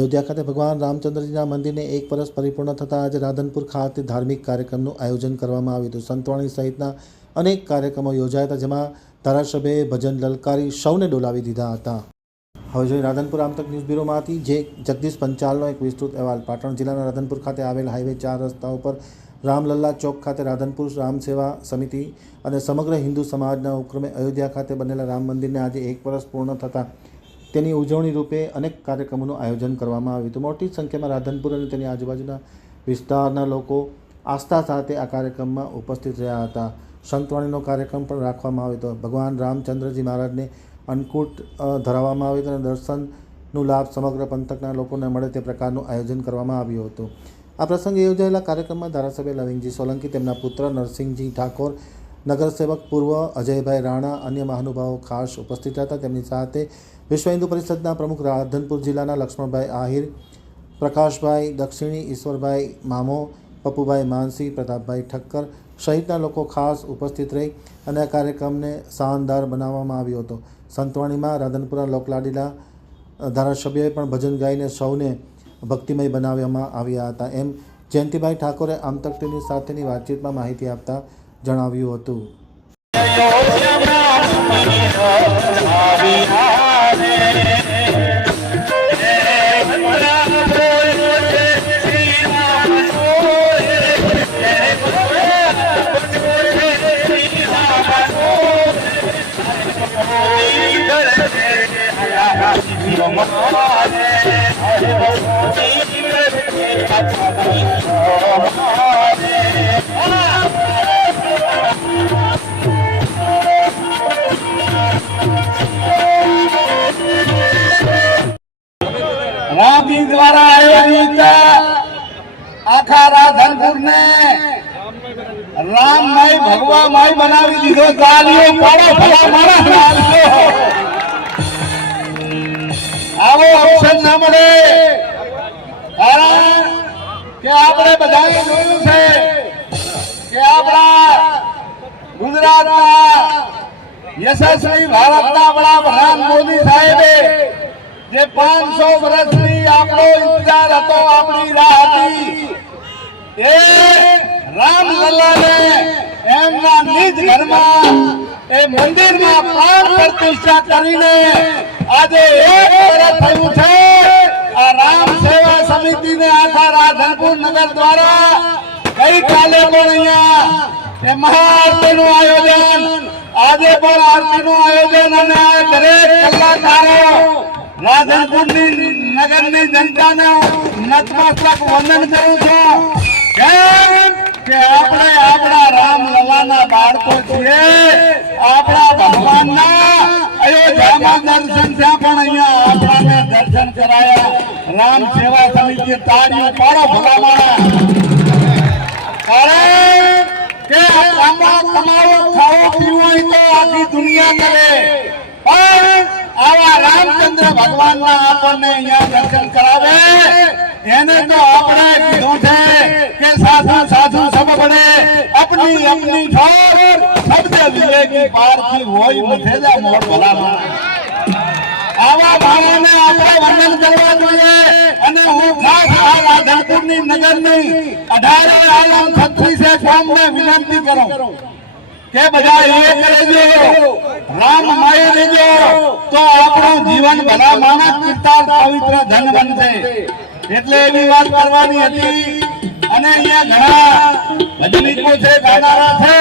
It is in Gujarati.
અયોધ્યા ખાતે ભગવાન રામચંદ્રજીના મંદિરને 1 વર્ષ પરિપૂર્ણ થતાં આજે રાધનપુર ખાતે ધાર્મિક કાર્યક્રમનું આયોજન કરવામાં આવ્યું હતું। સંતવાણી સહિતના અનેક કાર્યક્રમો યોજાયા હતા, જેમાં ધારાસભ્યએ ભજન લલકારી સૌને ડોલાવી દીધા હતા। હવે જોઈએ રાધનપુર આમતક ન્યૂઝ બ્યુરોમાંથી જગદીશ પંચાલનો એક વિસ્તૃત અહેવાલ। પાટણ જિલ્લાના રાધનપુર ખાતે આવેલ હાઈવે 4 રસ્તા ઉપર રામલલ્લા ચોક ખાતે રાધનપુર રામ સેવા સમિતિ અને સમગ્ર હિન્દુ સમાજના ઉપક્રમે અયોધ્યા ખાતે બનેલા રામ મંદિરને આજે 1 વર્ષ પૂર્ણ થતાં તેની ઉજવણી રૂપે અનેક કાર્યક્રમોનું આયોજન કરવામાં આવ્યું હતું। મોટી સંખ્યામાં રાધનપુર અને તેની આજુબાજુના વિસ્તારના લોકો આસ્થા સાથે આ કાર્યક્રમમાં ઉપસ્થિત રહ્યા હતા। સંતવાણીનો કાર્યક્રમ પણ રાખવામાં આવ્યો હતો। ભગવાન રામચંદ્રજી મહારાજને અન્નકૂટ ધરાવવામાં આવ્યું હતું અને દર્શનનું લાભ સમગ્ર પંથકના લોકોને મળે તે પ્રકારનું આયોજન કરવામાં આવ્યું હતું। આ પ્રસંગે યોજાયેલા કાર્યક્રમમાં ધારાસભ્ય લવિંગજી સોલંકી, તેમના પુત્ર નરસિંહજી ઠાકોર, નગરસેવક પૂર્વ અજયભાઈ રાણા, અન્ય મહાનુભાવો ખાસ ઉપસ્થિત હતા। તેમની સાથે વિશ્વ હિન્દુ પરિષદના પ્રમુખ રાધનપુર જિલ્લાના લક્ષ્મણભાઈ આહિર, પ્રકાશભાઈ દક્ષિણી, ઈશ્વરભાઈ મામો, પપ્પુભાઈ માનસી, પ્રતાપભાઈ ઠક્કર સહિતના લોકો ખાસ ઉપસ્થિત રહી અને આ કાર્યક્રમને શાનદાર બનાવવામાં આવ્યો હતો। સંતવાણીમાં રાધનપુરના લોકલાડીલા ધારાસભ્યએ પણ ભજન ગાઈને સૌને ભક્તિમય બનાવવામાં આવ્યા હતા, એમ જયંતિભાઈ ઠાકોરે આમતક ટીવી સાથેની વાતચીતમાં માહિતી આપતા જણાવ્યું હતું। રામજી દ્વારા આયોજિત આખા રાધનપુર ને રામમય ભગવામય બનાવી દીધો। તાલીઓ પાડો ભલા માણસ। આવો અવસર ના મળે, કારણ કે આપણે બધાએ જોયું છે કે આપણા ગુજરાતના યશસ્વી ભારતના વડાપ્રધાન મોદી સાહેબે જે 500 વર્ષની આપણો ઇંતજાર હતો, આપણી રાહ હતી, એ રામલલ્લાને એમના નિજ ઘરમાં એ મંદિરમાં પ્રાણ પ્રતિષ્ઠા કરીને આજે 1 વર્ષ થયું છે। આ રામ સેવા સમિતિને આખા રાધનપુર નગર દ્વારા ગઈકાલે પણ અહીંયા એ મહાઆરતીનું આયોજન, આજે પણ આરતીનું આયોજન અને આ દરેક કલાકારો રાધનપુરની નગરની જનતાને નતમસ્તક વંદન કરું છું, કેમ કે આપણે આપણા રામલલ્લાના બાળકો છીએ, આપણા ભગવાનના અયોધ્યામાં દર્શન થયા, પણ અહીંયા આપણાને દર્શન કરાયા। રામ સેવા સમિતિ તાળીઓ પાડો ભલામણ, કારણ કે કમાવો ખાવો પીવો હોય તો આખી દુનિયા કરે, પણ આવા રામચંદ્ર ભગવાનના આપણને અહીંયા દર્શન કરાવે એને તો આપણે કીધું છે કે સાધુ સાધુ સબ બડે अपनी अपनी ठोर शब्द विवेकी पार की होई मथेजा मोर ભલામણ। આવા ભાવોને આપણે વંદન કરવા જોઈએ અને હું ખાસ આ રાધનપુરની નગરની 18 આલમ 36 કોમને વિનંતી કરું કે બધા એક રહેજો, રામમય રહેજો, તો આપણું જીવન ભલા માણસ કરતા પવિત્ર ધન બનશે। એટલે એવી વાત કરવાની હતી અને અહીંયા ઘણા ભજનીકો છે, ગાનારા છે,